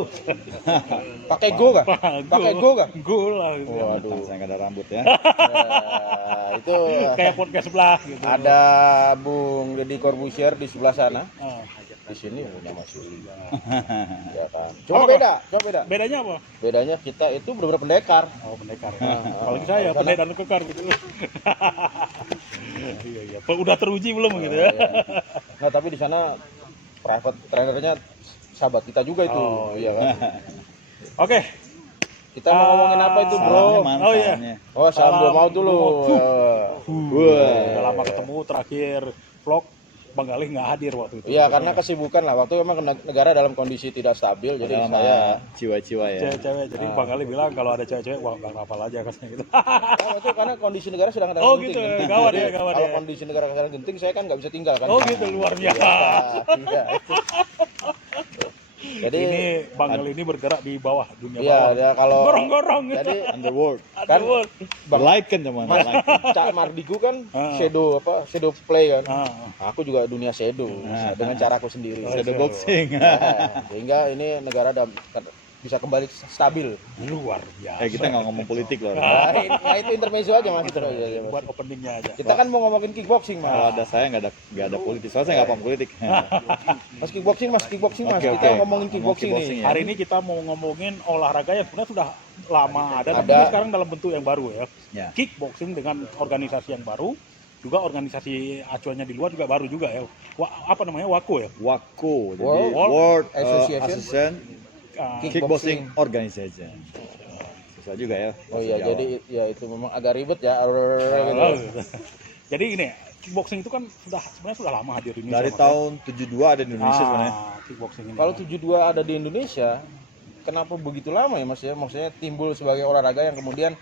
Go. Pakai go kah? Pakai go kah? Go lah. Waduh. Saya nggak ada rambut ya. Itu Kayak podcast sebelah gitu. ada Bung Deddy Corbuzier di sebelah sana. Ah. Di sini udah masuk. Ya kan. Cuma beda. Bedanya apa? Bedanya kita itu benar-benar pendekar. Oh, pendekar. Apalagi saya pendek dan kekar gitu. Iya. Udah teruji belum gitu ya? Nah, tapi di sana private trainernya sahabat kita juga itu. Oh, iya kan. Oke. Kita mau ngomongin apa itu, Bro? Oh iya. Oh, salam dua mau dulu. Udah lama ketemu, terakhir vlog Bang Galih nggak hadir waktu itu. Iya, karena kesibukan lah. Waktu memang negara dalam kondisi tidak stabil, jadi saya ciwa-ciwa ya. Cewek-cewek, jadi Bang Galih bilang kalau ada cewek-cewek, wah nggak hafal aja katanya gitu. Oh, itu karena kondisi negara sedang ada Oh genting. gitu, gawat ya, gawat Kalau ya. kondisi negara sedang genting, saya kan nggak bisa tinggal kan. Oh gitu, luar biasa. Iya. Jadi Ini Bang Galih ini bergerak di bawah dunia iya, bawah. dia kalau Gorong-gorong gitu. jadi Underworld. kan The light kan teman. Mas Cak Mardigu kan Ah. shadow play kan. Ah. Aku juga dunia shadow dengan caraku sendiri. Shadow boxing. Nah, sehingga ini negara bisa kembali stabil. Luar biasa. Kita nggak ngomong politik loh. Nah, itu intermezzo aja Mas. Iya, Mas. Buat openingnya aja. Kita kan mau ngomongin kickboxing Kalau Mas. ada saya nggak ada politik. Soalnya saya nggak paham politik. Mas kickboxing Mas. Oke, Kita oke. ngomongin kickboxing Kickboxing nih. ya. Hari ini kita mau ngomongin olahraga yang sebenarnya sudah lama ada, tapi Ada. sekarang dalam bentuk yang baru ya. Ya. Kickboxing dengan organisasi yang baru, juga organisasi acuannya di luar juga baru juga ya. Apa namanya? WAKO ya. WAKO, jadi World World Association Association Ah, Kickboxing Organization. Susah juga ya. Oh iya, bahasa Jawa. jadi ya itu memang agak ribet ya. gitu. Jadi ini kickboxing itu kan sebenarnya sudah lama hadir di Indonesia. Dari Mas, ya. tahun 72 ada di Indonesia sebenarnya. Kickboxing ini. Kalau 72 ada di Indonesia, kenapa begitu lama ya Mas ya? Maksudnya timbul sebagai olahraga yang kemudian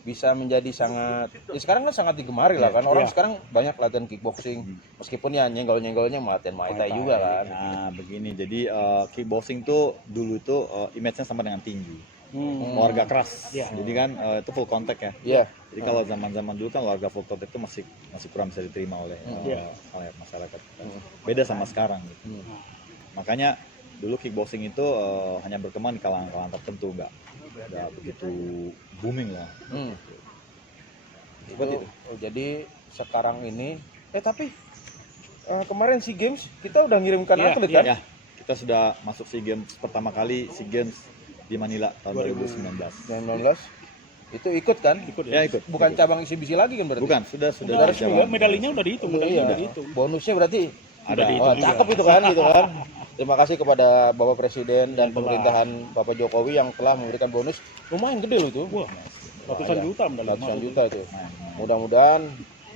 bisa menjadi sangat, ya sekarang kan sangat digemari lah kan. Orang Iya. sekarang banyak latihan kickboxing, meskipun ya nyenggol-nyenggolnya latihan Muay Thai juga kan. Nah, begini. Jadi kickboxing tuh dulu itu image-nya sama dengan tinju. Olahraga keras. Iya. Jadi kan itu full contact ya. Iya. Jadi kalau zaman-zaman dulu kan olahraga full contact itu masih kurang bisa diterima oleh Iya. masyarakat. Beda sama sekarang gitu. Makanya dulu kickboxing itu hanya berkembang di kalangan-kalangan tertentu, nggak begitu booming lah. Seperti itu. Oh, jadi sekarang ini, tapi kemarin SEA Games kita udah ngirimkan Iya, atlet iya. kan? Ya, kita sudah masuk SEA Games pertama kali SEA Games di Manila tahun 2019. 19 itu ikut kan? Ikut Ya ya. ikut. Bukan ikut. cabang eksibisi lagi kan berarti? Bukan, sudah Udah, jalan. medalinya udah dihitung, medalinya Iya. udah dihitung. Bonusnya berarti Ada. oh, cakep itu kan gitu kan. Terima kasih kepada Bapak Presiden dan pemerintahan Bapak Jokowi yang telah memberikan bonus lumayan gede loh itu. Wah, ratusan Iya. juta medali. Ratusan juta itu. Mudah-mudahan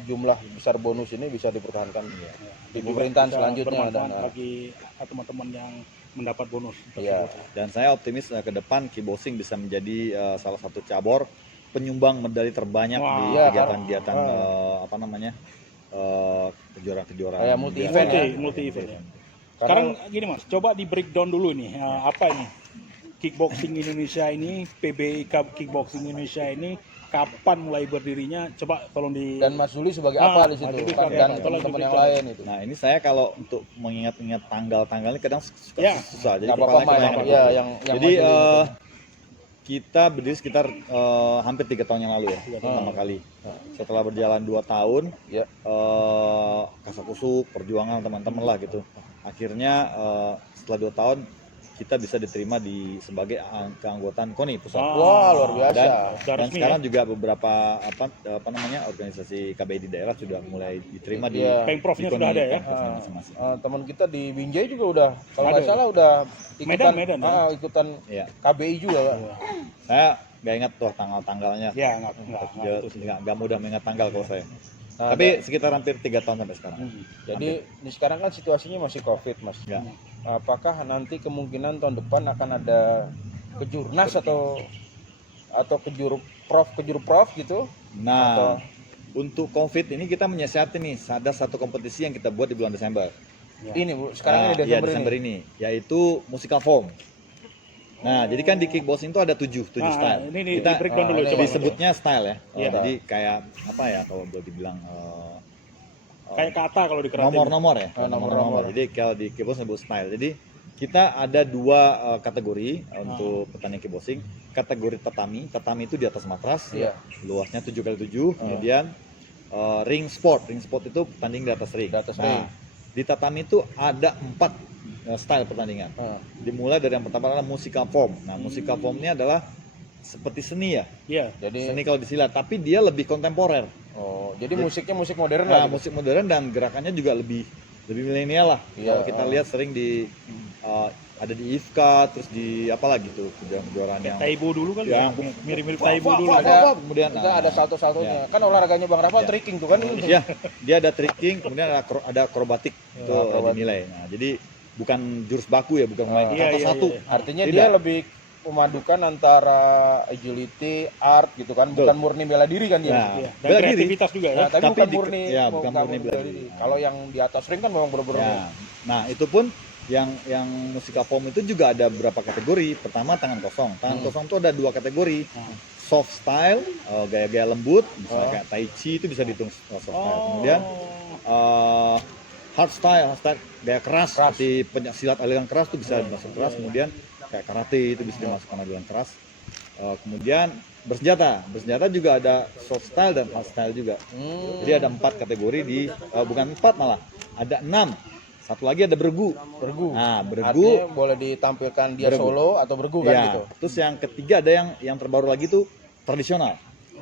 jumlah besar bonus ini bisa dipertahankan di pemerintahan Bisa selanjutnya bermanfaat dan bagi teman-teman yang mendapat bonus. iya. Dan saya optimis ke depan kickboxing bisa menjadi salah satu cabur penyumbang medali terbanyak Wah. di Iya, kegiatan-kegiatan kejuaraan-kejuaraan Kayak multi event ya. Multi event ya. Sekarang gini Mas, coba di breakdown dulu nih, apa ini kickboxing Indonesia ini, PBI Kickboxing Indonesia ini kapan mulai berdirinya? Coba tolong di Dan Mas Zuli sebagai apa di situ Mas Zuli kan, sebagai dan apa? teman-teman yang Tolong lain itu. Nah ini saya kalau untuk mengingat-ingat tanggal-tanggalnya kadang suka Ya. susah. Jadi Nggak apa-apa kepalanya Mas, kebanyakan. ya yang Jadi Mas Zuli kita berdiri sekitar hampir 3 tahun yang lalu ya, pertama kali. Setelah berjalan 2 tahun, ya. kasakusuk, perjuangan teman-teman lah gitu. Akhirnya setelah 2 tahun kita bisa diterima sebagai keanggotaan KONI pusat. Wah, luar biasa. Dan resmi sekarang juga beberapa organisasi KBI di daerah sudah mulai diterima di Iya. Pengprovnya di sudah KONI, ada ya? Pengprovnya masing-masing. Teman kita di Binjai juga udah kalau Ada. nggak salah udah ikutan Medan, ya? ikutan Iya. KBI juga Pak. Saya nggak ingat tuh tanggal-tanggalnya. Ya, enggak itu sih. Nggak mudah mengingat tanggal kalau saya. Nah, Tapi sekitar hampir 3 tahun sampai sekarang. jadi di sekarang kan situasinya masih Covid Mas. Ya. Apakah nanti kemungkinan tahun depan akan ada kejurnas atau kejurprov gitu? Nah, untuk COVID ini kita menyiasati nih, ada satu kompetisi yang kita buat di bulan Desember. Ini Bu, sekarang ini Iya, Desember ini, yaitu musical form. Nah, jadi kan di kickboxing itu ada 7 style. Ini Kita di breakdown dulu ini coba. disebutnya style ya. Iya. Jadi kayak apa ya kalau boleh dibilang Kayak kata kalau di karate. nomor-nomor ya. nomor-nomor. Jadi kalau di kickboxing disebut style. Jadi kita ada dua kategori untuk pertandingan kickboxing. Kategori tatami, tatami itu di atas matras, Iya. luasnya 7x7. Kemudian ring sport itu pertanding di atas ring. Di atas Nah, ring. di tatami itu ada 4 style pertandingan. Dimulai dari yang pertama adalah musical form. Nah, musical form ini adalah seperti seni ya, Iya. Jadi seni kalau disilat, tapi dia lebih kontemporer. jadi musiknya musik modern Nah, lah. Gitu. musik modern dan gerakannya juga lebih milenial lah. Iya, Kalau kita lihat sering di ada di IFKA, terus di apa lagi tuh kejuaraan yang Taibo dulu kan, yang mirip-mirip wah, Taibo wah, dulu. wah, kan. wah, Ada, wah, kemudian kita ada satu-satunya. Kan olahraganya Bang Rafa Ya. tricking tuh kan. ya dia ada tricking, kemudian ada akrobatik itu akrobatik. dinilai. Nah, jadi bukan jurus baku ya, bukan main Iya, kata iya, satu. iya. Artinya Tidak. dia lebih memadukan antara agility, art gitu kan, bukan murni bela diri kan dia. Nah, Iya. Dan bela diri. kreativitas juga ya. Nah, tapi Tapi bukan di- murni, ya, bukan murni bela bela diri. diri. Kalau yang di atas ring kan memang bener-bener. Ya. Nah, itu pun yang musical form itu juga ada beberapa kategori. Pertama tangan kosong. Tangan kosong itu ada 2 kategori. Soft style, gaya-gaya lembut, misalnya kayak tai chi itu bisa dihitung soft style. Kemudian hard style gaya keras, seperti silat aliran keras itu bisa dimasuk keras. Kemudian kayak karate itu bisa dimasukkan aliran keras. Kemudian bersenjata juga ada soft style dan hard style juga. Jadi ada 4 kategori di bukan 4 malah, ada 6. Satu lagi ada bergu. Nah, bergu Artinya boleh ditampilkan dia Bergu. solo atau bergu kan ya. gitu. Terus yang ketiga ada yang terbaru lagi tuh tradisional. Ini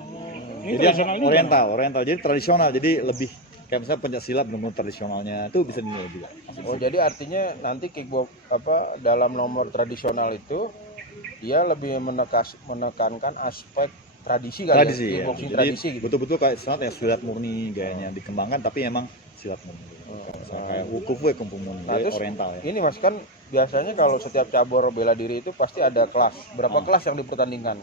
Jadi yang tradisional ini oriental. Jadi tradisional. Jadi lebih kayak misalnya pencaksilat benar-benar tradisionalnya itu bisa dinilai juga. Oh, jadi artinya nanti kickbox dalam nomor tradisional itu dia lebih menekankan aspek tradisi kan Tradisi ya. kickboxing Jadi tradisi gitu. betul-betul kayak silat murni gayanya dikembangkan, tapi emang silat murni. Misalnya kayak wukufu ya kungfu murni, Nah, jadi terus oriental ya. Ini Mas kan biasanya kalau setiap cabur bela diri itu pasti ada kelas. Berapa kelas yang dipertandingkan?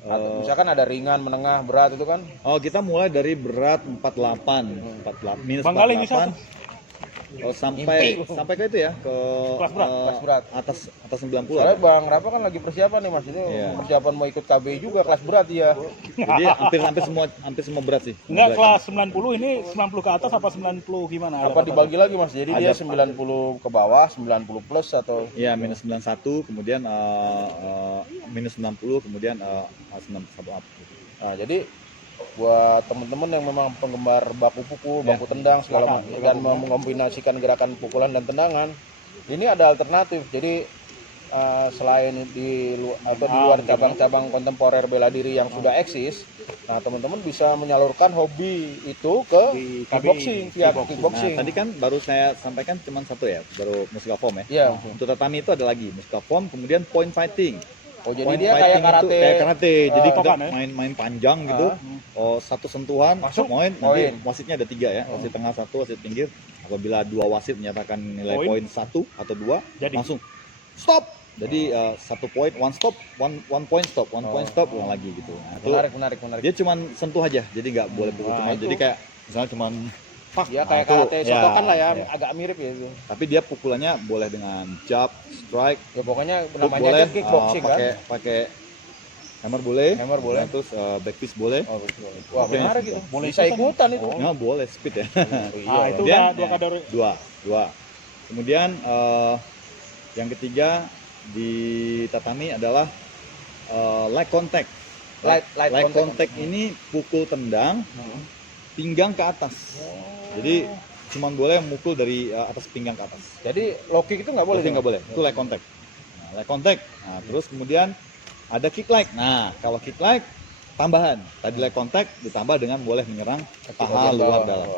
Atau misalkan ada ringan, menengah, berat itu kan? Oh, kita mulai dari berat 48, minus Bang Galing bisa 48. Oh, sampai ke itu ya, ke Kelas berat, kelas berat. atas 90. Soalnya Bang Rafa kan lagi persiapan nih Mas itu Iya. persiapan mau ikut KB juga kelas berat ya. Jadi hampir semua berat sih. Enggak, kelas 90 ini 90 ke atas apa 90 gimana? Apa dibagi lagi Mas? Jadi dia 90 ke bawah, 90 plus atau Iya, minus 91, kemudian minus 90, kemudian 91 up. nah, jadi buat teman-teman yang memang penggemar baku pukul, baku tendang segala macam dan mau mengombinasikan gerakan pukulan dan tendangan, ini ada alternatif. Jadi selain di luar cabang-cabang kontemporer bela diri yang sudah eksis, nah teman-teman bisa menyalurkan hobi itu ke Di kickboxing, via kickboxing. Nah, tadi kan baru saya sampaikan cuma satu ya, baru musical form ya. Iya. Untuk tatami itu ada lagi musical form, kemudian point fighting. Oh, jadi Point dia kayak fighting itu karate. kayak karate. Jadi kita tokan, ya? main panjang gitu. Oh, satu sentuhan Masuk, poin. poin. Nanti wasitnya ada 3 ya. Wasit tengah 1, wasit pinggir. Apabila 2 wasit menyatakan nilai poin 1 atau 2, Jadi. langsung stop. Jadi 1 poin, 1 stop, 1 point stop, 1 point stop, ulang lagi gitu. Nah, itu Menarik. dia cuman sentuh aja. Jadi nggak boleh pukul cuman. itu. Jadi kayak misalnya cuman pak. Ya nah, kayak itu, karate sotokan lah ya, ya. agak mirip ya itu. Tapi dia pukulannya boleh dengan jab, strike, Ya pokoknya hook namanya boleh, aja kickboxing kan. pakai hammer boleh, Hammer boleh. terus back fist boleh. Oh, betul. Wah, Oke. menarik itu. Boleh Bisa ikutan. ikutan itu. Ya, boleh speed ya. Ah, itu Kemudian, udah 2 kategori. dua. Kemudian yang ketiga di tatami adalah leg contact. Light Leg contact. contact ini pukul tendang pinggang ke atas. Jadi cuman boleh mukul dari atas pinggang ke atas. Jadi low kick itu nggak boleh. Boleh nggak boleh. Itu leg contact. Nah, leg contact. Nah, terus kemudian ada kick leg. Nah, kalau kick leg tambahan. Tadi leg contact ditambah dengan boleh menyerang paha luar dalam.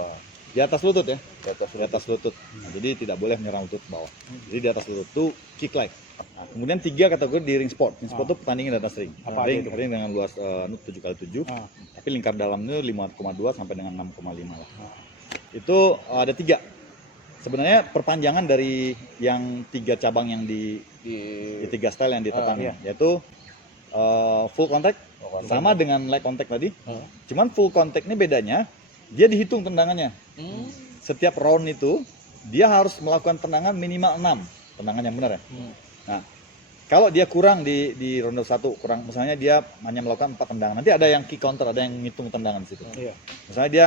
Di atas lutut ya. Di atas lutut. Nah, jadi tidak boleh menyerang lutut ke bawah. Jadi di atas lutut itu kick leg. Nah, kemudian 3 kategori di ring sport. Ring sport itu pertandingan di atas ring. Apa Ring, aja itu? ring dengan luas 7x7. Tapi lingkar dalamnya 5,2 sampai dengan 6,5 lah. Itu ada 3. Sebenarnya perpanjangan dari yang 3 cabang yang di 3 style yang ditetapkan, yaitu full contact sama dengan leg contact tadi. Cuman full contact ini bedanya dia dihitung tendangannya. Setiap round itu dia harus melakukan tendangan minimal 6 tendangan yang benar ya. Nah, kalau dia kurang di ronde 1 kurang, misalnya dia hanya melakukan 4 tendangan, nanti ada yang kick counter, ada yang ngitung tendangan di situ. Iya. Misalnya dia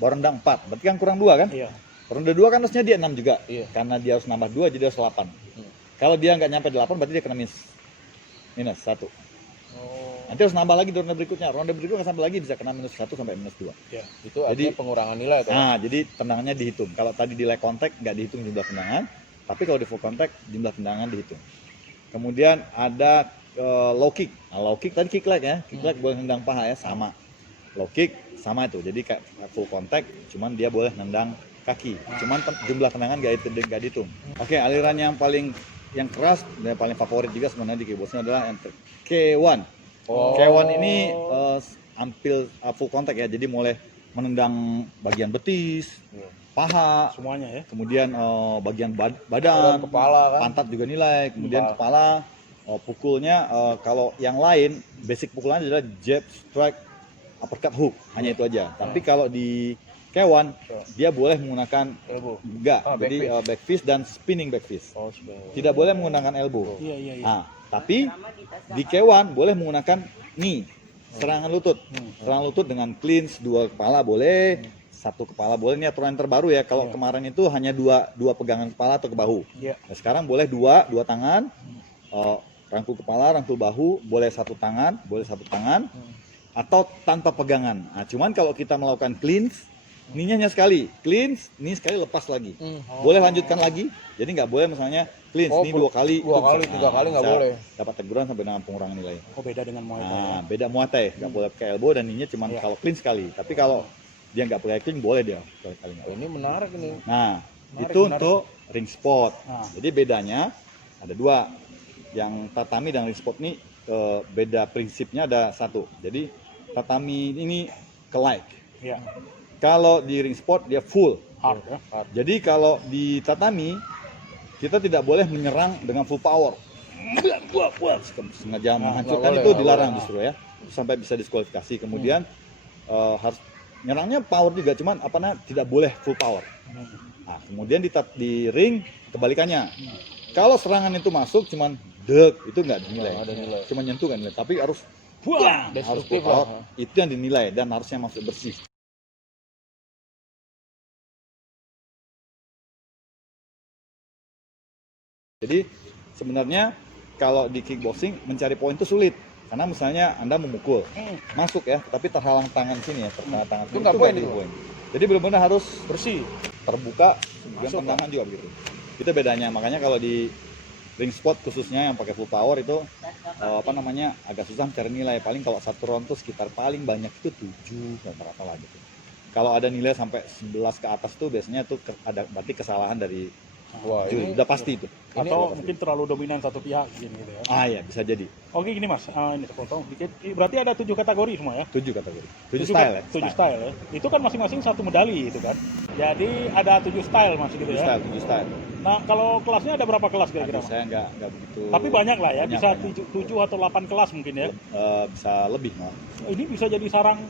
baru rendang 4, berarti kan kurang 2 kan? Iya. Ronde 2 kan harusnya dia 6 juga. Iya. Karena dia harus nambah 2 jadi harus 8. Kalau dia nggak nyampe 8 berarti dia kena minus 1. Nanti harus nambah lagi di ronde berikutnya. Ronde berikutnya sampai lagi bisa kena -1 sampai -2. Ya. Itu artinya pengurangan nilai tuh. Nah, jadi tendangannya dihitung. Kalau tadi di leg contact nggak dihitung jumlah tendangan, tapi kalau di full contact jumlah tendangan dihitung. Kemudian ada low kick. Nah, low kick tadi kick leg ya. Kick leg boleh nendang paha ya, sama. Low kick sama itu. Jadi kayak full contact, cuman dia boleh nendang kaki. Cuman jumlah tendangan nggak dihitung. Oke, aliran yang keras dan paling favorit juga sebenarnya di kickboxing adalah yang K1. K1 ini hampir full contact ya, jadi mulai menendang bagian betis, paha, Semuanya ya. kemudian bagian badan, kepala kan. pantat juga nilai, kemudian kepala, pukulnya kalau yang lain basic pukulannya adalah jab, strike, uppercut, hook, hanya itu aja. Tapi kalau di K1 dia boleh menggunakan jadi back fist dan spinning back fist. Tidak boleh menggunakan elbow. Iya. Nah, tapi di K1 boleh menggunakan knee, serangan lutut. Serangan lutut dengan clinch, 2 kepala boleh, 1 kepala boleh. Ini aturan terbaru ya. Kalau kemarin itu hanya dua pegangan kepala atau ke bahu. Nah, sekarang boleh dua tangan, rangkul kepala, rangkul bahu, boleh 1 tangan, atau tanpa pegangan. Nah, cuman kalau kita melakukan clinch, knee-nya hanya sekali, clinch, knee sekali lepas lagi. Boleh lanjutkan lagi, jadi nggak boleh misalnya clinch, knee 2 kali, 3 kali nggak boleh. Dapat teguran sampai dengan pengurangan nilai. Oh, beda dengan Muay Thai. Nah, beda Muay Thai, nggak boleh pakai elbow dan ininya cuma kalau clinch sekali. Tapi kalau dia nggak pakai clinch boleh dia kali nggak. Ini menarik ini. Nah, itu untuk ring sport. Jadi bedanya ada 2. Yang tatami dan ring sport ini beda prinsipnya ada 1. Jadi tatami ini ke light. Iya. Kalau di ring sport dia full. Hard ya. Jadi kalau di tatami kita tidak boleh menyerang dengan full power. Sengaja menghancurkan itu dilarang justru ya. Sampai bisa diskualifikasi. Kemudian harus nyerangnya power juga, cuman tidak boleh full power. Nah, kemudian di ring kebalikannya. Kalau serangan itu masuk cuman itu nggak dinilai. Cuma nyentuh nggak dinilai, tapi harus full power. Itu yang dinilai dan harusnya masuk bersih. Jadi sebenarnya kalau di kickboxing mencari poin itu sulit, karena misalnya Anda memukul, masuk ya, tapi terhalang tangan sini ya, terhalang tangan sini, itu nggak poin. Jadi benar-benar harus bersih, terbuka, kemudian tendangan juga begitu. Itu bedanya, makanya kalau di ring sport khususnya yang pakai full power itu agak susah mencari nilai. Paling kalau 1 round tuh sekitar paling banyak itu 7 rata-rata lah gitu. Kalau ada nilai sampai 11 ke atas tuh biasanya tuh ada berarti kesalahan dari juri, udah pasti itu. Atau mungkin terlalu dominan satu pihak gitu ya. Iya, bisa jadi. Oke, gini Mas, ini potong dikit. Berarti ada 7 kategori semua ya? 7 kategori. 7 style ya? 7 style ya. Itu kan masing-masing 1 medali itu kan. Jadi ada 7 style Mas gitu ya. 7 style. Nah, kalau kelasnya ada berapa kelas kira-kira? Saya nggak begitu. Tapi banyak lah ya, banyak, bisa 7 atau 8 kelas mungkin ya. Bisa lebih malah. Ini bisa jadi sarang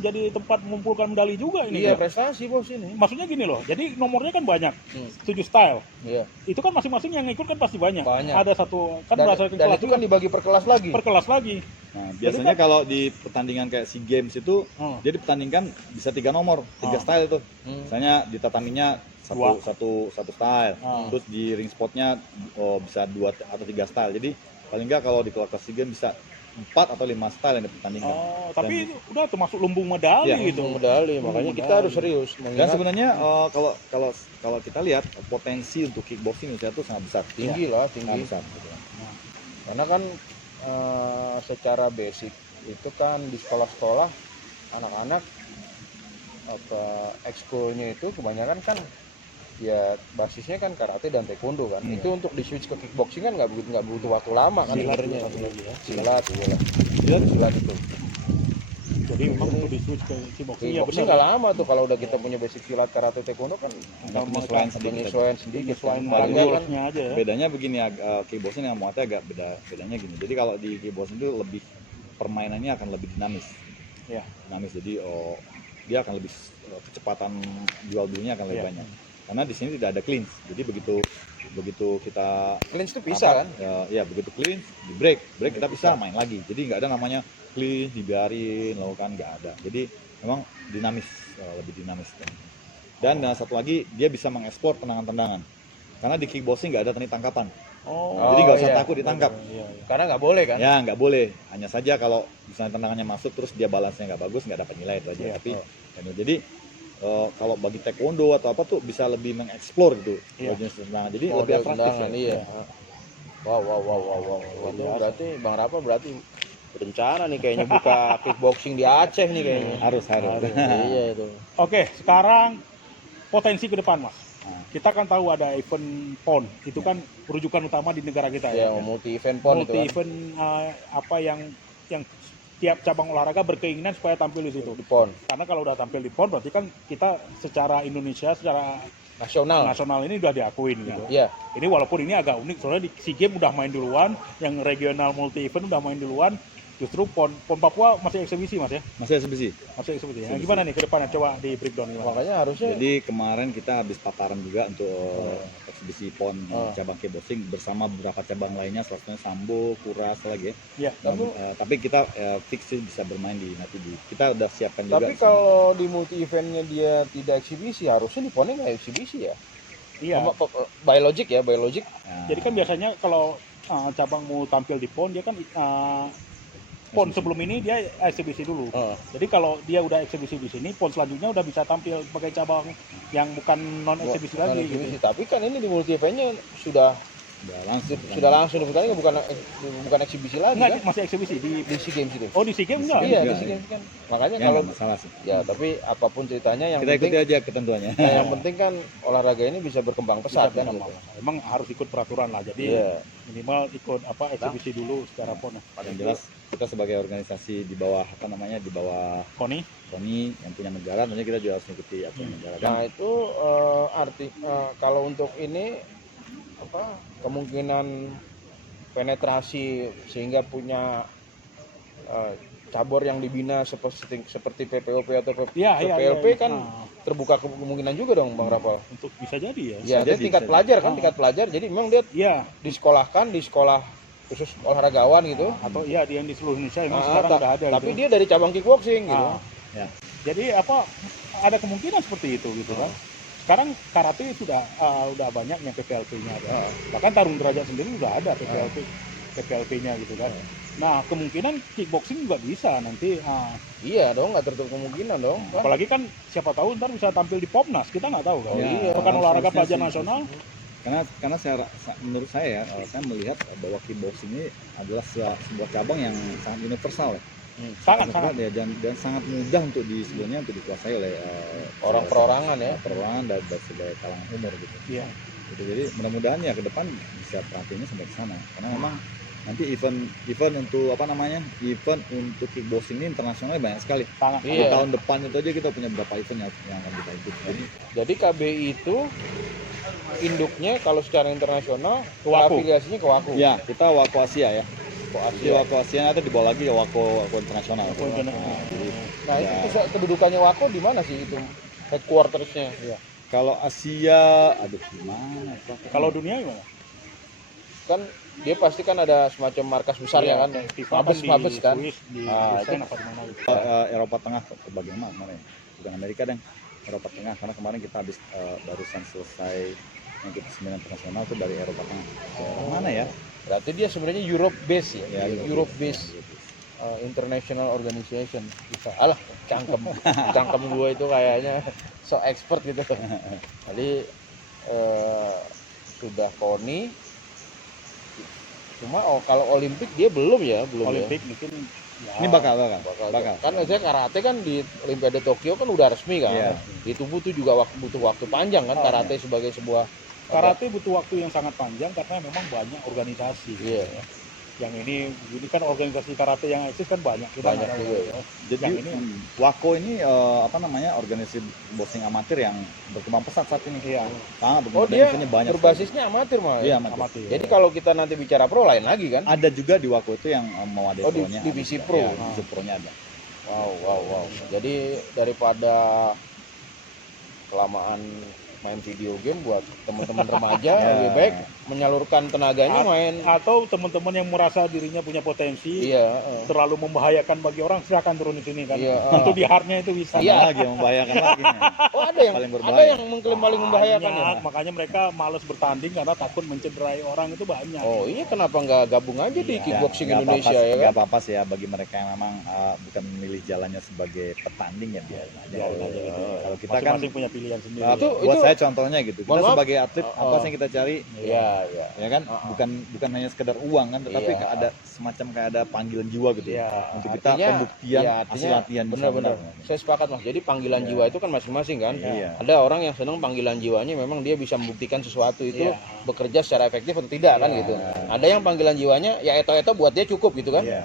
jadi tempat mengumpulkan medali juga ini. Iya, ya? prestasi bos ini. Maksudnya gini loh, jadi nomornya kan banyak. 7 style. Iya. Itu kan masing-masing yang ikut kan pasti banyak. Banyak. Ada satu kan Dan berdasarkan itu kelas kan dibagi per kelas lagi. per kelas lagi. Nah, biasanya kalau di pertandingan kayak SEA Games itu dia dipertandingkan bisa 3 nomor, 3 style itu. Misalnya di tataminya satu style. Terus di ring sportnya bisa 2 atau 3 style. Jadi paling nggak kalau di kelas SEA Games bisa 4 atau 5 style yang dipertandingkan. Tapi udah termasuk lumbung medali Iya, gitu. Medali, makanya kita harus serius. Dan sebenarnya kalau kita lihat potensi untuk kickboxing Indonesia itu sangat besar. Tinggi lah, Sangat tinggi. besar. Gitu. Karena kan secara basic itu kan di sekolah-sekolah anak-anak ekskulnya itu kebanyakan kan ya basisnya kan karate dan taekwondo kan. Itu untuk di switch ke kickboxing kan nggak butuh waktu lama kan sebenarnya. Silat itu. Jadi memang untuk di switch ke kickboxing ya Kickboxing benar. nggak lama tuh kalau udah kita punya basic silat karate taekwondo kan Penyesuaian sedikit. penyesuaian sedikit. Selain Paling nggak kan rulesnya aja ya. Bedanya begini, kickboxing dengan Muay Thai agak bedanya gini. Jadi kalau di kickboxing itu lebih permainannya akan lebih dinamis. Ya. Dinamis, jadi dia akan lebih kecepatan jual belinya akan lebih banyak. Karena di sini tidak ada clinch. Jadi begitu kita clinch itu bisa kan? Ya begitu clinch, di break kita bisa main lagi. Jadi nggak ada namanya clinch dibiarin, lakukan nggak ada. Jadi memang dinamis, lebih dinamis. Dan satu lagi dia bisa mengekspor tendangan-tendangan. Karena di kickboxing nggak ada teknik tangkapan. Oh, Jadi nggak usah iya. takut ditangkap. Iya, iya. Karena nggak boleh kan? Ya nggak boleh. Hanya saja kalau misalnya tendangannya masuk terus dia balance-nya nggak bagus, nggak dapat nilai itu aja. Iya. Tapi jadi kalau bagi taekwondo atau apa tuh bisa lebih mengeksplor gitu Iya. jenis tendangan. Jadi Model lebih atraktif. tendangan, Ya. iya. Wow. Itu berarti Bang Rafa berarti berencana nih kayaknya buka kickboxing di Aceh nih kayaknya. Harus. Iya itu. Oke, sekarang potensi ke depan, Mas. Nah. Kita kan tahu ada event PON, itu kan rujukan utama di negara kita Ya, ya. multi event pon itu Multi kan. event apa yang tiap cabang olahraga berkeinginan supaya tampil di situ. Di pon Karena kalau udah tampil di PON berarti kan kita secara Indonesia, secara nasional. nasional ini udah diakuin gitu. Iya. Ini walaupun ini agak unik soalnya di SEA Games udah main duluan, yang regional multi event udah main duluan, justru PON Papua masih eksebisi Mas ya, Masih eksebisi. masih eksebisi. Nah, gimana nih ke depannya, coba di breakdown gimana? Makanya harusnya Jadi kemarin kita habis paparan juga untuk eksibisi PON cabang kickboxing bersama beberapa cabang lainnya, salah satunya Sambo, Kuras lagi ya. Ya, Tapi kita fix sih bisa bermain nanti kita udah siapkan juga. tapi kalau di multi eventnya dia tidak eksibisi, harusnya di ponnya nggak eksibisi ya. iya. Biologic. Nah, Jadi kan biasanya kalau cabang mau tampil di PON dia kan PON sebelum ini dia eksibisi dulu. Jadi kalau dia udah eksibisi di sini, PON selanjutnya udah bisa tampil sebagai cabang yang bukan non eksibisi lagi. Eksibisi. Gitu. Tapi kan ini di multi eventnya sudah langsung dipertandingkan, bukan eksibisi lagi Enggak, kan? masih eksibisi di Di SEA Games itu. Oh, di SEA Games enggak? Iya, di enggak, SEA Games kan. Makanya ya kalau nggak masalah sih. ya, tapi apapun ceritanya yang Kita ikuti penting aja ketentuannya. yang penting kan olahraga ini bisa berkembang pesat kan gitu. Emang harus ikut peraturan lah. Jadi Iya. minimal ikut eksibisi dulu secara PON. Yang jelas kita sebagai organisasi di bawah di bawah KONI. KONI yang punya negara, tentunya kita juga harus mengikuti aturan negara. Dan Nah, itu kalau untuk ini kemungkinan penetrasi sehingga punya cabur yang dibina seperti PPOP atau PPLP kan terbuka kemungkinan juga dong Bang Rafa. Untuk bisa jadi ya. Ya, dia jadi, tingkat bisa pelajar jadi. kan, tingkat pelajar. Jadi memang dia Iya. disekolahkan di sekolah khusus olahragawan gitu. Atau iya di seluruh Indonesia emang Ah, sekarang udah ada tapi gitu. dia dari cabang kickboxing gitu. ya. Jadi ada kemungkinan seperti itu gitu kan. Sekarang karate sudah udah banyak yang PPLP-nya ada. Bahkan tarung derajat sendiri udah ada PPLP-nya gitu kan. Nah, kemungkinan kickboxing juga bisa nanti Iya dong, nggak tertutup kemungkinan dong. apalagi kan siapa tahu ntar bisa tampil di Popnas, kita nggak tahu kan. Oh, iya. Pekan olahraga Harusnya pelajar sih. nasional. Karena menurut saya saya melihat bahwa kickboxing ini adalah sebuah cabang yang sangat universal ya. Sangat Ya, dan sangat mudah untuk sebenarnya untuk dikuasai oleh Orang perorangan ya. perorangan dan sebagai kalangan umur gitu. Iya. Gitu. Jadi mudah-mudahan ya ke depan bisa perhatiannya sampai ke sana. Karena memang nanti event untuk event untuk kickboxing ini internasionalnya banyak sekali. Sangat. Di Iya. tahun depan itu aja kita punya beberapa event yang akan kita ikut. Jadi KBI itu induknya kalau secara internasional Ke WAKU. afiliasinya ke WAKU. Ya, kita Wako Asia ya. WAKU Di Wako Asia ada di bawah lagi ya Wako internasional. Wako internasional. Nah, jadi, Nah, ya, itu kedudukannya WAKU di mana sih itu headquarters-nya? Iya. kalau Asia, aduh gimana? Kalau dunia gimana? Kan dia pasti kan ada semacam markas besar ya kan. FIFA kan di Mabes kan. Swiss, di Ah, Houston itu- apa di mana gitu. Eropa Tengah ke bagian mana ya? Bukan Amerika dan Eropa Tengah karena kemarin kita habis barusan selesai mengikuti seminar internasional tuh dari Eropa Tengah. Daerah mana ya? Berarti dia sebenarnya Europe base ya. Ya, Europe base International Organization. Alah, cangkem gue itu kayaknya so expert gitu. Jadi sudah KONI. Cuma kalau Olimpik dia belum ya. Olimpik mungkin ya, Ini bakal. Kan aja karate kan di Olimpiade Tokyo kan udah resmi kan. Iya. Itu butuh juga butuh waktu panjang kan karate sebagai sebuah karate butuh waktu yang sangat panjang karena memang banyak organisasi. Iya. Yang ini kan organisasi karate yang eksis kan banyak. Kita Banyak nggak tahu. juga ya. Jadi Yang ini Wako ini organisasi boxing amatir yang berkembang pesat saat ini. iya, Sangat Oh, berkembang. dia Eventnya banyak. berbasisnya amatir mah. Iya, Ya? amatir. amatir. Jadi kalau kita nanti bicara pro lain lagi kan. Ada juga di Wako itu yang mau ada Oh, pro-nya. divisi ada. pro. Ya, divisi pro-nya ada. Wow. Jadi daripada kelamaan main video game buat teman-teman remaja Ya. lebih baik menyalurkan tenaganya main. Atau teman-teman yang merasa dirinya punya potensi Iya, terlalu membahayakan bagi orang, silakan turun di sini kan. Iya. Untuk di hardnya itu bisa. Iya. Lagi membahayakan lagi. Oh, ada yang Paling berbahaya. ada yang mengklaim paling membahayakan ya. Banyak, makanya mereka malas bertanding karena takut mencederai orang itu banyak. Oh iya, kenapa nggak gabung aja di Iya. kickboxing Nggak Indonesia apa-apa, ya nggak kan? apa-apa sih ya bagi mereka yang memang bukan memilih jalannya sebagai petanding ya biarin aja. Biarin aja gitu. Kalau kita kan Masing-masing punya pilihan sendiri. buat saya contohnya gitu. Kita Mohon maaf. sebagai atlet apa sih yang kita cari? Iya, iya. Ya kan bukan hanya sekedar uang kan, tetapi Iya. ada semacam kayak ada panggilan jiwa gitu Iya. untuk kita pembuktian iya, hasil latihan benar-benar. bersama. Saya sepakat Mas. Jadi panggilan Iya. jiwa itu kan masing-masing kan. Iya. Ada orang yang senang panggilan jiwanya memang dia bisa membuktikan sesuatu itu Iya. bekerja secara efektif atau tidak kan Iya. gitu. Ada yang panggilan jiwanya ya eto-eto buat dia cukup gitu kan. Iya.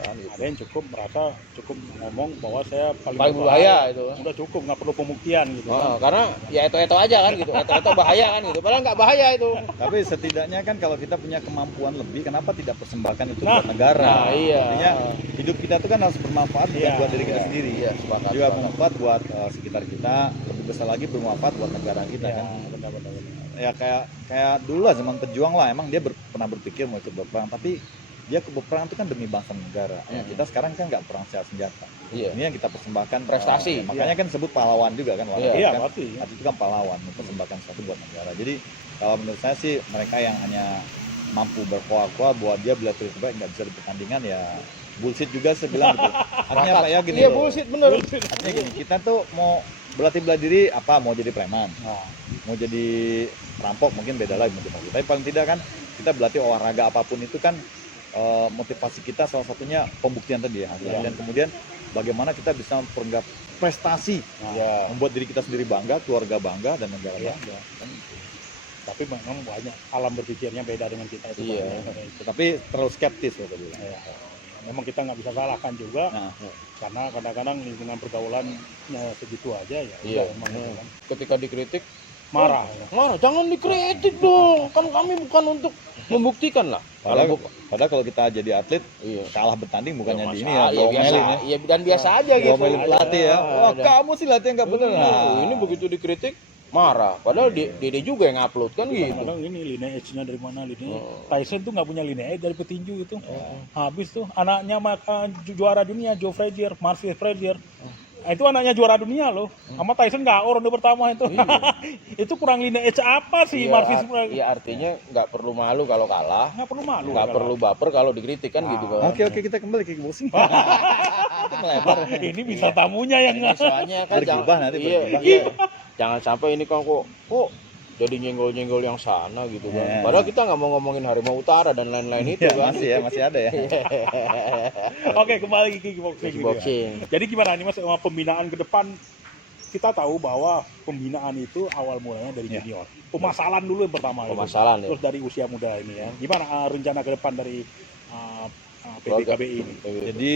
Kan, gitu. Ada yang cukup merasa cukup ngomong bahwa saya Paling berbahaya itu. Udah cukup, nggak perlu pembuktian gitu. Karena ya eto-eto aja kan gitu. Eto-eto bahaya kan gitu. Padahal nggak bahaya itu. Tapi setidaknya kan kalau kita punya kemampuan lebih, kenapa tidak persembahkan itu Nah. buat negara? Nah, iya. Artinya hidup kita tuh kan harus bermanfaat bukan Iya. buat diri kita sendiri. Iya, sepakat. Juga bermanfaat buat sekitar kita, lebih besar lagi bermanfaat buat negara kita Ya, kan. benar-benar. Ya kayak dulu lah zaman pejuang lah, emang dia pernah berpikir mau ikut berperang, tapi dia ke berperang itu kan demi bangsa dan negara. Ya, kita sekarang kan nggak perang secara senjata. Iya. Ini yang kita persembahkan Prestasi. makanya kan disebut pahlawan juga kan. Iya. Iya, kan, pasti. arti itu kan pahlawan, mempersembahkan sesuatu buat negara. Jadi kalau menurut saya sih mereka yang hanya mampu berkoar-koar bahwa dia bela diri terbaik nggak bisa di pertandingan ya bullshit juga saya bilang gitu. Artinya apa ya gini Iya, loh. bullshit bener. Artinya gini, kita tuh mau berlatih bela diri apa mau jadi preman, Nah, mau jadi perampok mungkin beda lagi motivasi. Tapi paling tidak kan kita berlatih olahraga apapun itu kan motivasi kita salah satunya pembuktian tadi ya. Iya. Dan kemudian bagaimana kita bisa memperoleh prestasi, Iya. membuat diri kita sendiri bangga, keluarga bangga dan negara Iya. bangga. Kan, tapi memang banyak alam berpikirnya beda dengan kita itu. Iya. banyak. tetapi terlalu skeptis ya bilang. Ya, memang kita nggak bisa salahkan juga Nah, karena kadang-kadang lingkungan pergaulannya segitu aja ya. Iya. udah, memang gitu kan. Ketika dikritik, Marah. Ya. marah, jangan dikritik dong. Kan kami bukan untuk membuktikan lah. padahal kalau kita jadi atlet Iya. kalah bertanding bukannya Ya, di ini masa- ya, ya biasa, diomelin ya. ya dan biasa aja gitu. Diomelin pelatih ya. Wah, Ada. kamu sih latihan nggak bener. Ini begitu dikritik marah. Padahal Dede juga yang upload kan gitu. Kadang ini lineage-nya dari mana lineage. Oh. Tyson tuh nggak punya lineage dari petinju itu. Habis tuh anaknya juara dunia Joe Frazier, Marvin Frazier. Itu anaknya juara dunia loh. Sama Tyson nggak ronde pertama itu. Itu kurang lineage apa sih Iya, Marvin Frazier? iya, artinya nggak perlu malu kalau kalah, Nggak perlu malu. nggak perlu baper kalau dikritik kan gitu kan. Oke kita kembali ke kickboxing. Itu melebar. Ini bisa tamunya yang Ini soalnya kan Bergibah nanti, iya, bergibah. iya. Jangan sampai ini kok jadi nyenggol-nyenggol yang sana gitu kan. Iya. Padahal kita nggak mau ngomongin Harimau Utara dan lain-lain itu Ya, kan. masih ada ya. Oke, kembali ke kickboxing. gitu ya. Kickboxing. Jadi gimana nih Mas pembinaan ke depan? Kita tahu bahwa pembinaan itu awal mulanya dari Ya. junior. Pemasalan dulu yang pertama. gitu. Pemasalan ya. Terus dari usia muda ini ya. Gimana rencana ke depan dari PBKBI ini? Jadi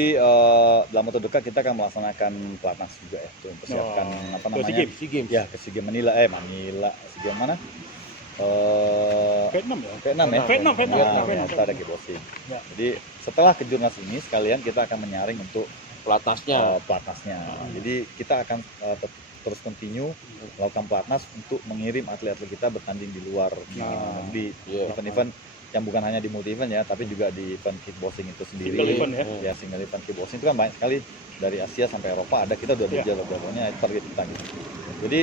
dalam waktu dekat kita akan melaksanakan pelatnas juga ya, untuk mempersiapkan apa ke namanya? SEA Games? SEA Games. Ya, ke SEA Games Manila, SEA Games mana? Vietnam ya? Vietnam ya. Vietnam. Nah, kita ada kickboxing. Ya. Jadi setelah kejurnas ini sekalian kita akan menyaring untuk Pelatnasnya. pelatnasnya. Jadi kita akan terus continue melakukan pelatnas untuk mengirim atlet-atlet kita bertanding di luar negeri, Iya. event-event yang bukan hanya di multi event ya, tapi juga di event kickboxing itu sendiri. Single event ya? Ya, single event kickboxing itu kan banyak sekali dari Asia sampai Eropa ada, kita udah Iya. di jalur-jalurnya itu target kita gitu. Jadi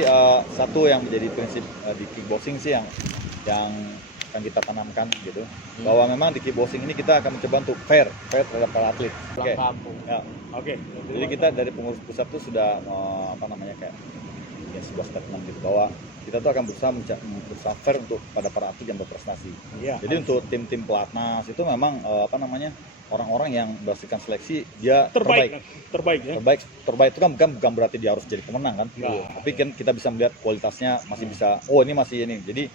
satu yang menjadi prinsip di kickboxing sih yang akan kita tanamkan gitu, bahwa memang di kickboxing ini kita akan mencoba untuk fair terhadap para atlet. Pulang Oke. kampung. Ya. Oke. Jadi kita dari pengurus pusat tuh sudah apa namanya kayak ya sebuah statement gitu bahwa kita tuh akan berusaha fair untuk pada para atlet yang berprestasi. Iya. Jadi untuk tim-tim pelatnas itu memang apa namanya orang-orang yang berdasarkan seleksi dia terbaik. Terbaik ya. Terbaik itu kan bukan berarti dia harus jadi pemenang kan. Iya. Tapi kan kita bisa melihat kualitasnya masih bisa. Oh ini masih ini. Jadi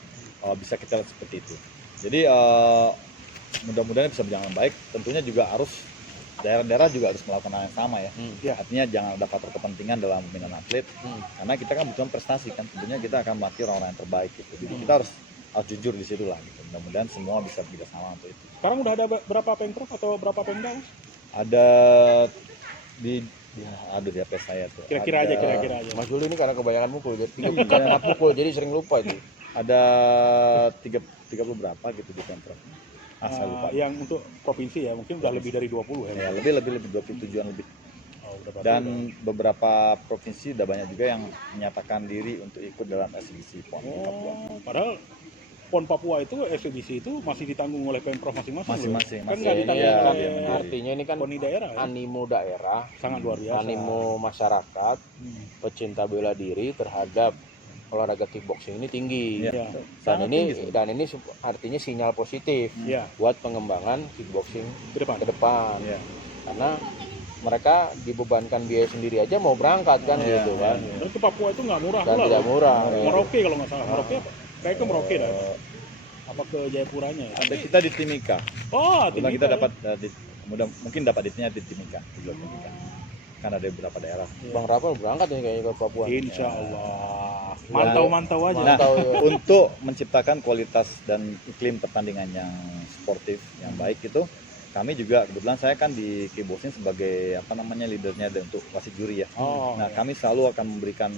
bisa kita lihat seperti itu. Jadi mudah-mudahan bisa berjalan baik. Tentunya juga harus daerah-daerah juga harus melakukan hal yang sama ya. Ya. Artinya jangan ada faktor kepentingan dalam pembinaan atlet. Karena kita kan butuh prestasi kan. Tentunya kita akan melatih orang-orang yang terbaik gitu. Jadi kita harus jujur di situ lah gitu. Mudah-mudahan semua bisa bekerjasama untuk itu. Sekarang udah ada berapa pemprov atau berapa pemda? Ada di Aduh di HP saya tuh. Kira-kira aja, Ada- kira-kira aja. Mas Juli ini karena kebanyakan mukul, jadi 4 mukul, jadi sering lupa itu. Ada 30 berapa gitu di Pemprov. Saya lupa. Yang untuk provinsi ya, mungkin udah lebih dari 20 Ya, ya. lebih 27-an lebih. Oh, udah pasti Dan udah. beberapa provinsi udah banyak juga yang menyatakan diri untuk ikut dalam eksibisi PON Papua. Padahal PON Papua itu eksibisi itu masih ditanggung oleh Pemprov masing-masing. Masing-masing, Kan masing. nggak Ini ditanggung Iya, kan dia oleh mandiri. artinya ini kan KONI daerah. Ya? animo daerah, Sangat luar biasa. animo masyarakat, Hmm. pecinta bela diri terhadap olahraga kickboxing ini tinggi. Iya. Ya. Dan Sangat ini tinggi sebenarnya. artinya sinyal positif Ya, buat pengembangan kickboxing ke depan. ke depan. Iya. Karena mereka dibebankan biaya sendiri aja mau berangkat kan Iya, gitu iya, kan. iya. Dan ke Papua itu nggak murah Dan pula. tidak loh. murah. Merauke kalau nggak salah. Merauke apa? Kayak ke Merauke dah. Apa ke Jayapuranya ya? Ada kita di Timika. Oh, Kebetulan Timika kita ya. dapat mungkin dapat ditnya di Timika, di Blok Timika. Kan ada beberapa daerah. Bang Rapal berangkat nih kayaknya ke Papua. Insya Allah. Mantau-mantau aja. Nah, Mantau, ya. untuk menciptakan kualitas dan iklim pertandingan yang sportif yang baik itu, kami juga kebetulan saya kan di kickboxing sebagai leadernya untuk wasit juri ya. Oh, Nah, ya. kami selalu akan memberikan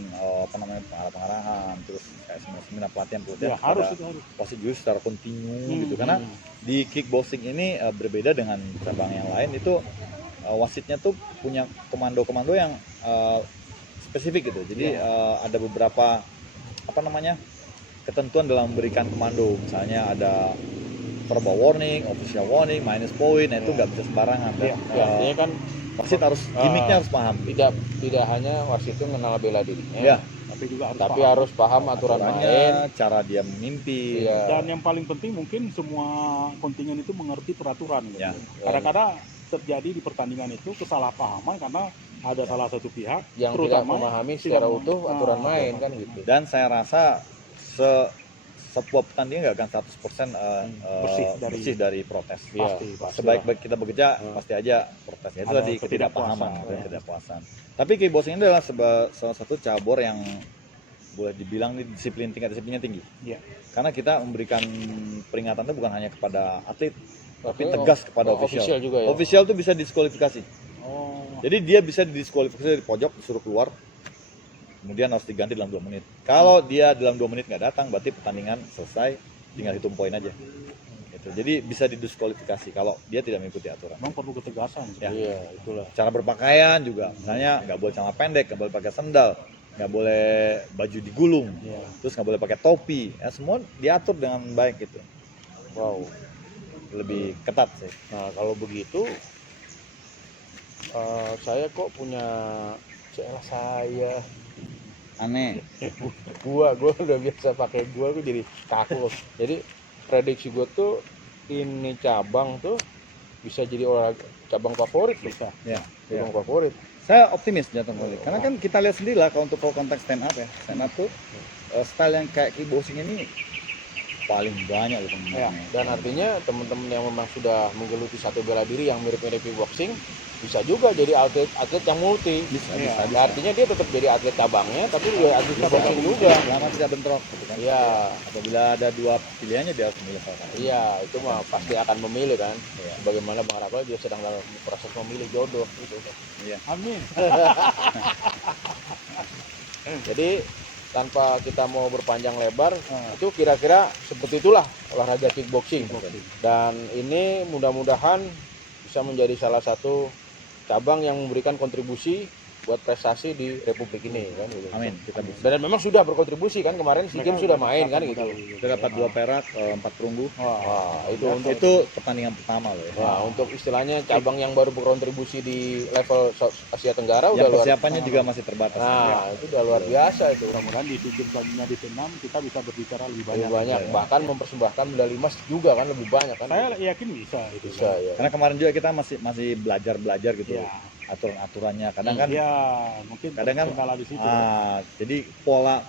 pengarahan, terus kayak seminar pelatihan Ya, harus itu harus. wasit juri secara kontinu gitu. Hmm. Karena di kickboxing ini berbeda dengan cabang yang lain itu wasitnya tuh punya komando-komando yang spesifik gitu. Jadi ada beberapa ketentuan dalam memberikan komando. Misalnya ada verbal warning, official warning, minus point. Nah, itu nggak bisa sembarangan. Dan, Ya, artinya kan wasit harus gimmicknya harus paham. tidak hanya wasit itu mengenal bela dirinya, Ya, Tapi juga harus tapi paham. harus paham aturan aturannya, main. cara dia mimpi. Iya. Dan yang paling penting mungkin semua kontingen itu mengerti peraturan. Gitu. Ya. Kadang-kadang terjadi di pertandingan itu kesalahpahaman karena ada salah satu pihak Yang tidak terutama memahami tidak secara memahami. utuh aturan main aturan kan main. gitu. Dan saya rasa sebuah pertandingan nggak akan 100% bersih dari protes. Iya, Pasti, pasti. Sebaik-baik kita bekerja, pasti aja protesnya. Itu Ada tadi ketidakpahaman ketidakpuasan. dan ketidakpuasan. Tapi kickboxing ini adalah salah satu cabur yang boleh dibilang ini tingkat disiplinnya tinggi. Iya. Karena kita memberikan peringatan itu bukan hanya kepada atlet, tapi Tapi tegas kepada official. official juga ya. Official itu bisa diskualifikasi. Oh, Jadi dia bisa didiskualifikasi dari pojok, disuruh keluar, kemudian harus diganti dalam 2 menit. Kalau dia dalam 2 menit nggak datang, berarti pertandingan selesai, tinggal hitung poin aja. Gitu. Jadi bisa didiskualifikasi kalau dia tidak mengikuti aturan. memang perlu ketegasan. Ya. Iya, itulah. Cara berpakaian juga, misalnya nggak boleh celana pendek, nggak boleh pakai sendal, nggak boleh baju digulung, Iya. terus nggak boleh pakai topi. Ya, semua diatur dengan baik gitu, Wow. lebih ketat sih. Nah, kalau begitu saya kok punya celah saya. Aneh. Gua udah biasa pakai gua jadi kaku. Jadi prediksi gua tuh ini cabang tuh bisa jadi olahraga cabang favorit bisa. Ya. Cabang favorit. Saya optimis jatuh balik. Karena kan kita lihat sendiri lah kalau untuk konteks stand up ya. Stand up tuh style yang kayak kickboxing ini paling banyak loh Ya, peminatnya. dan artinya teman-teman yang memang sudah menggeluti satu bela diri yang mirip-mirip kickboxing bisa juga jadi atlet yang multi. Bisa, Iya. bisa, Nah, artinya dia tetap jadi atlet cabangnya tapi juga atlet kickboxing juga. Selama tidak bentrok gitu kan. Iya. Apabila ada 2 pilihannya dia harus memilih salah satu. Iya, itu mah pasti akan memilih kan. Iya. Bagaimana Bang Rapal dia sedang dalam proses memilih jodoh gitu. Iya. Amin. Jadi tanpa kita mau berpanjang lebar, itu kira-kira seperti itulah olahraga kickboxing. Dan ini mudah-mudahan bisa menjadi salah satu cabang yang memberikan kontribusi buat prestasi di Republik ini kan gitu. Amin. Kita bisa. Dan memang sudah berkontribusi kan kemarin SEA Games sudah main kan gitu. Kita dapat 2 perak, 4 perunggu. Wah, itu untuk Itu pertandingan pertama loh ya. Wah, untuk istilahnya cabang yang baru berkontribusi di level Asia Tenggara udah Yang luar. persiapannya juga masih terbatas. Nah, itu udah luar biasa itu. Mudah-mudahan di SEA Games selanjutnya di Vietnam kita bisa berbicara lebih banyak. Lebih banyak, ya. bahkan mempersembahkan medali emas juga kan lebih banyak kan. Saya yakin bisa itu. bisa ya. Karena kemarin juga kita masih belajar gitu. Ya. Aturan-aturannya. Kadang kan Ya, mungkin kadang kan kendala di situ. jadi pola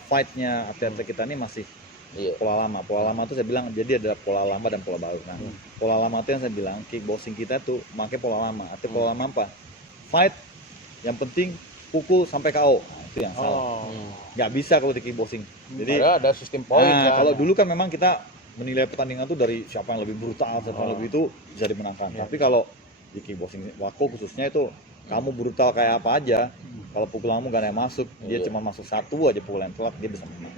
fight-nya atlet kita ini masih Iya. pola lama. Pola lama itu saya bilang jadi ada pola lama dan pola baru. Nah, pola lama itu yang saya bilang kickboxing kita tuh pakai pola lama. Artinya pola lama apa? Fight yang penting pukul sampai KO. Nah, itu yang salah. Oh. Nggak bisa kalau di kickboxing. Jadi Ada sistem poin kan. kalau dulu kan memang kita menilai pertandingan tuh dari siapa yang lebih brutal, siapa yang lebih itu bisa dimenangkan. Iya. Tapi kalau di kickboxing Wako khususnya itu kamu brutal kayak apa aja, kalau pukulanmu gak ada yang masuk, dia Iya. cuma masuk satu aja pukulan telak, dia bisa menang.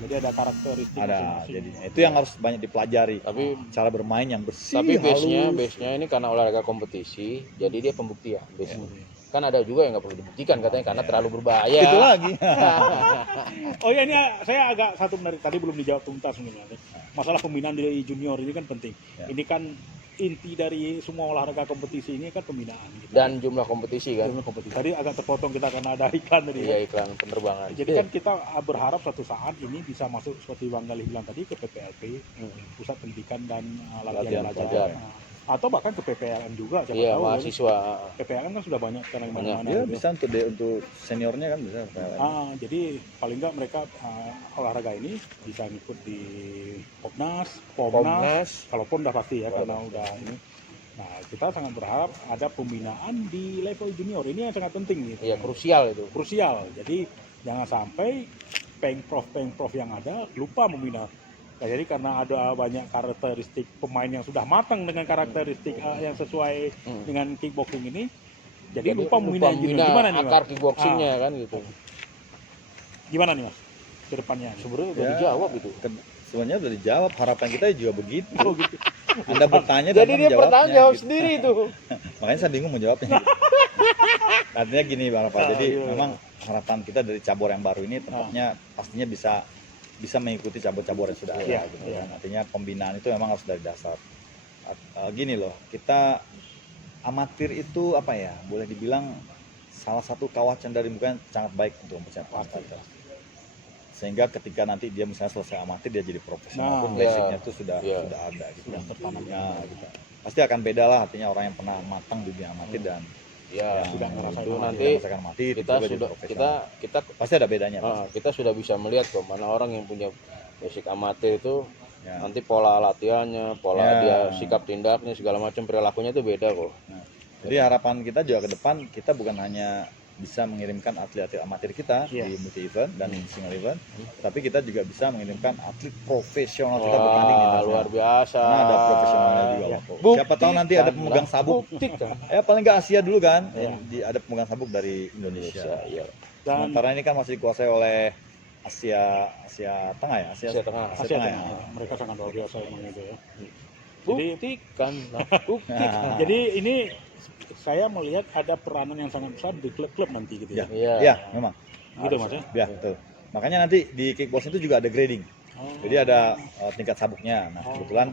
Jadi ada karakteristik Ada, masing-masing. jadi itu yang harus banyak dipelajari. Tapi Cara bermain yang bersih, tapi halus. base-nya ini karena olahraga kompetisi, jadi dia pembuktian. Base-nya. Kan ada juga yang nggak perlu dibuktikan katanya karena terlalu berbahaya. Itu lagi. Oh ya, ini saya agak satu menarik, tadi belum dijawab tuntas sebenarnya. Masalah pembinaan di junior ini kan penting. Ya. Ini kan inti dari semua olahraga kompetisi ini kan pembinaan gitu. Dan jumlah kompetisi kan. Jumlah kompetisi. Tadi agak terpotong kita karena ada iklan tadi. Iya, Ya. iklan penerbangan. Jadi kan kita berharap suatu saat ini bisa masuk seperti Bang Galih bilang tadi ke PPLP, Pusat Pendidikan dan Latihan Latihan Pelajar. Pelajar. Atau bahkan ke PPLN juga, siapa Iya, tahu. mahasiswa. PPLN kan sudah banyak sekarang di Banyak. mana-mana. Ya gitu. bisa untuk seniornya kan bisa. Jadi paling nggak mereka olahraga ini bisa ngikut di Popnas, Komnas. kalaupun udah pasti ya karena udah ini. Nah, kita sangat berharap ada pembinaan di level junior, ini yang sangat penting gitu. Iya, krusial itu. Krusial. Jadi jangan sampai pengprov yang ada lupa membina. Nah, jadi karena ada banyak karakteristik pemain yang sudah matang dengan karakteristik yang sesuai dengan kickboxing ini, jadi lupa membina junior. Gimana nih, Mas? akar kickboxingnya kan gitu. Gimana nih, Mas? Ke depannya. Sebenarnya udah Ya. dijawab itu. Sebenarnya udah dijawab, harapan kita juga begitu. Oh, gitu. Anda bertanya dan Jadi dia menjawabnya, pertanyaan jawab gitu. sendiri itu. Makanya saya bingung menjawabnya. Gitu. Artinya gini Bang Rafa, jadi iya. memang harapan kita dari cabur yang baru ini tempatnya pastinya bisa mengikuti cabur-cabur yang sudah ada. Iya, Gitu, iya. kan. Artinya pembinaan itu memang harus dari dasar. Gini loh, kita amatir itu apa ya, boleh dibilang salah satu kawasan dari muka yang sangat baik untuk mempersiapkan fighter. Sehingga ketika nanti dia misalnya selesai amatir dia jadi profesional Nah, pun iya. basicnya itu sudah Iya. ada gitu. Sudah tertanam. Ya, gitu. Pasti akan beda lah artinya orang yang pernah matang di dunia amatir dan Ya, Sudah ngerasain itu amatir. nanti merasakan amatir, kita juga jadi sudah profesional. kita Pasti ada bedanya. kita sudah bisa melihat kok mana orang yang punya basic amatir itu Ya. nanti pola latihannya, pola Ya. dia sikap tindaknya segala macam perilakunya itu beda kok. Nah, jadi harapan kita juga ke depan kita bukan hanya bisa mengirimkan atlet-atlet amatir kita Iya. di multi event dan single event, tapi kita juga bisa mengirimkan atlet profesional kita bertanding di Wah, internasional. luar biasa. Karena ada profesionalnya juga Iya. lah, kok. Siapa tahu nanti ada pemegang sabuk. Buktikan. Paling nggak Asia dulu kan, Iya. ada pemegang sabuk dari Indonesia. Iya. Dan Sementara ini kan masih dikuasai oleh Asia Tengah ya, Asia Tengah. Asia Tengah Tengah, ya. mereka sangat luar biasa emang itu ya. Jadi, Buktikan, buktikan. Nah, jadi ini saya melihat ada peranan yang sangat besar di klub-klub nanti gitu ya. Iya. Iya, memang. Gitu Mas ya. Ya, betul. Makanya nanti di kickboxing itu juga ada grading. Oh. Jadi ada tingkat sabuknya. Nah, kebetulan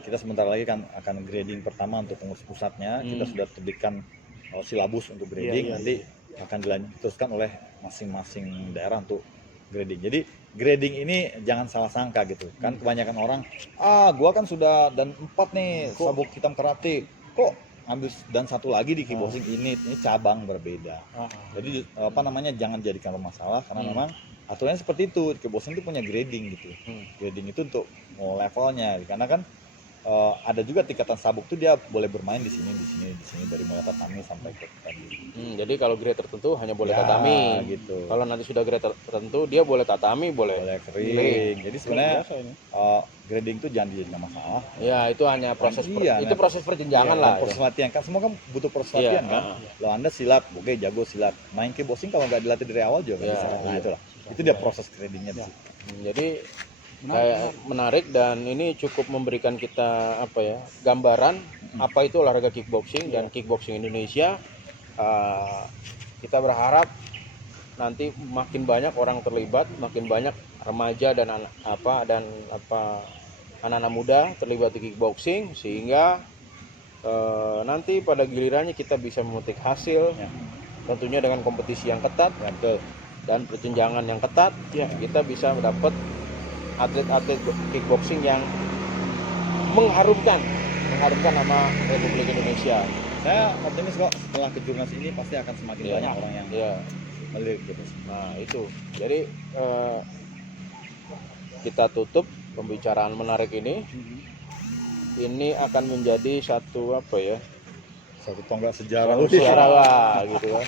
kita sebentar lagi kan akan grading pertama untuk pengurus pusatnya. Kita sudah terbitkan silabus untuk grading. Iya, iya, Nanti akan dilanjutkan oleh masing-masing daerah untuk grading. Jadi grading ini jangan salah sangka gitu. Kan kebanyakan orang, gua kan sudah dan 4 nih sabuk hitam karate. Kok ambil dan satu lagi di kickboxing ini cabang berbeda. Jadi jangan jadikan masalah karena memang aturannya seperti itu. Kickboxing itu punya grading gitu. Grading itu untuk levelnya karena kan ada juga tingkatan sabuk tuh dia boleh bermain di sini dari mulai tatami sampai ke tadi. Jadi kalau grade tertentu hanya boleh Ya, tatami. gitu. Kalau nanti sudah grade tertentu dia boleh tatami, boleh. Boleh kering. Jadi sebenarnya Biasa ini. grading itu jangan dijadikan masalah. Ya, itu hanya proses Iya, itu proses perjenjangan lah. Proses latihan kan semua kan butuh proses Iya, latihan kan. Lo Anda silat, oke jago silat. Main kickboxing kalau nggak dilatih dari awal juga nggak Iya, bisa. Nah, iya. itulah. Itu dia proses gradingnya di Ya. situ. Jadi kayak menarik dan ini cukup memberikan kita gambaran apa itu olahraga kickboxing dan kickboxing Indonesia. Kita berharap nanti makin banyak orang terlibat, makin banyak remaja dan anak-anak muda terlibat di kickboxing sehingga nanti pada gilirannya kita bisa memetik hasil, tentunya dengan kompetisi yang ketat dan perjenjangan yang ketat. Ya. Kita bisa mendapat atlet-atlet kickboxing yang mengharumkan nama Republik Indonesia. Saya optimis kok setelah kejurnas ini pasti akan semakin Iya. banyak orang yang Ya, melirik gitu. nah itu. Jadi kita tutup pembicaraan menarik ini. Ini akan menjadi satu Satu tonggak sejarah. sejarah lah gitu kan.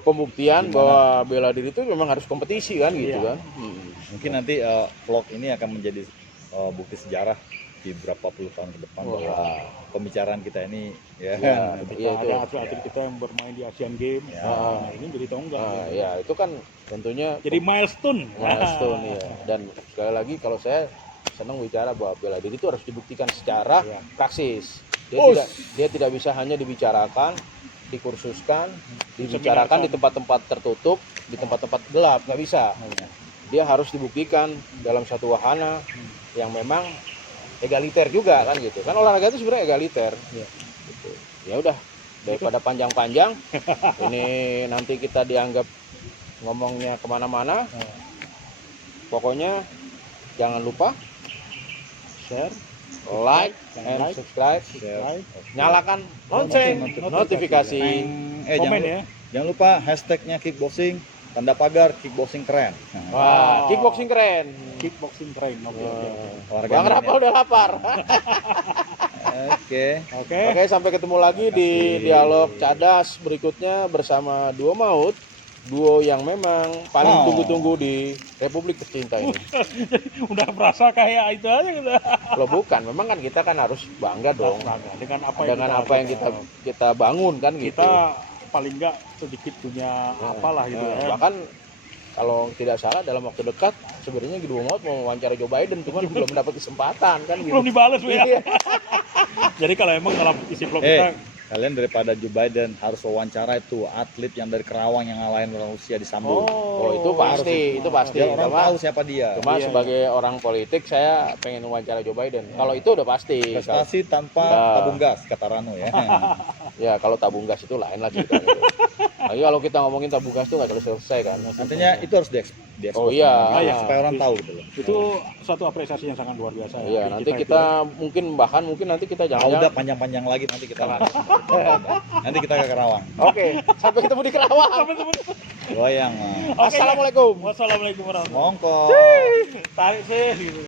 Pembuktian bahwa bela diri itu memang harus kompetisi kan gitu Iya. kan. Mungkin nanti vlog ini akan menjadi bukti sejarah di berapa puluh tahun ke depan bahwa pembicaraan kita ini ya, Ketika iya, itu. ada atlet-atlet kita yang bermain di Asian Games, Ya. nah, ini jadi tonggak. Ya itu kan tentunya Jadi milestone. milestone ya. Dan sekali lagi kalau saya senang bicara bahwa bela diri itu harus dibuktikan secara Iya. praksis. Oh. Dia tidak bisa hanya dibicarakan, dikursuskan, dibicarakan di tempat-tempat tertutup, di tempat-tempat gelap, nggak bisa. Dia harus dibuktikan dalam satu wahana yang memang egaliter juga kan gitu. Kan olahraga itu sebenarnya egaliter. Iya. Gitu. Ya udah, daripada panjang-panjang, ini nanti kita dianggap ngomongnya kemana-mana. Pokoknya jangan lupa Share, like and like, subscribe, subscribe, nyalakan lonceng notifikasi. komen ya. Jangan lupa hashtagnya kickboxing, tanda pagar kickboxing keren. Wah, kickboxing keren. Kickboxing train. Oke. Olahraga Bang milenial. Rapal udah lapar. Oke. Oke. Oke, sampai ketemu lagi di dialog cadas berikutnya bersama Duo Maut, duo yang memang paling tunggu-tunggu di Republik tercinta ini. Udah merasa kayak itu aja gitu. Loh bukan, memang kan kita kan harus bangga dong Dengan apa dengan apa yang kita bangun kan gitu. kita paling enggak sedikit punya apalah gitu ya. Bahkan kalau tidak salah dalam waktu dekat sebenarnya Duo Maut mau wawancara Joe Biden cuman belum mendapat kesempatan kan gitu. Belum dibales Bu ya. Iya. Jadi kalau emang dalam isi vlog kita Kalian daripada Joe Biden harus wawancara itu atlet yang dari Kerawang yang ngalahin orang Rusia di Sambo. Oh, itu pasti, itu pasti. Biar orang Cuma- tahu siapa dia. Cuma Iya, sebagai orang politik saya pengen wawancara Joe Biden. Kalau itu udah pasti. Prestasi tanpa Nah. tabung gas kata Rano ya. Ya kalau tabung gas itu lain lagi. Lagi kalau kita ngomongin tabung gas itu nggak selesai kan. Nantinya itu harus diekspos. Oh iya. Supaya orang tahu gitu loh. itu suatu apresiasi yang sangat luar biasa. Iya, ya. nanti kita mungkin nanti kita Udah jangan-jangan. panjang-panjang lagi nanti kita nanti kita ke Kerawang. Oke, sampai ketemu di Kerawang. Goyang. Oke, Assalamualaikum. Wassalamualaikum warahmatullahi Mongko. wabarakatuh. Tarik sih. Gitu.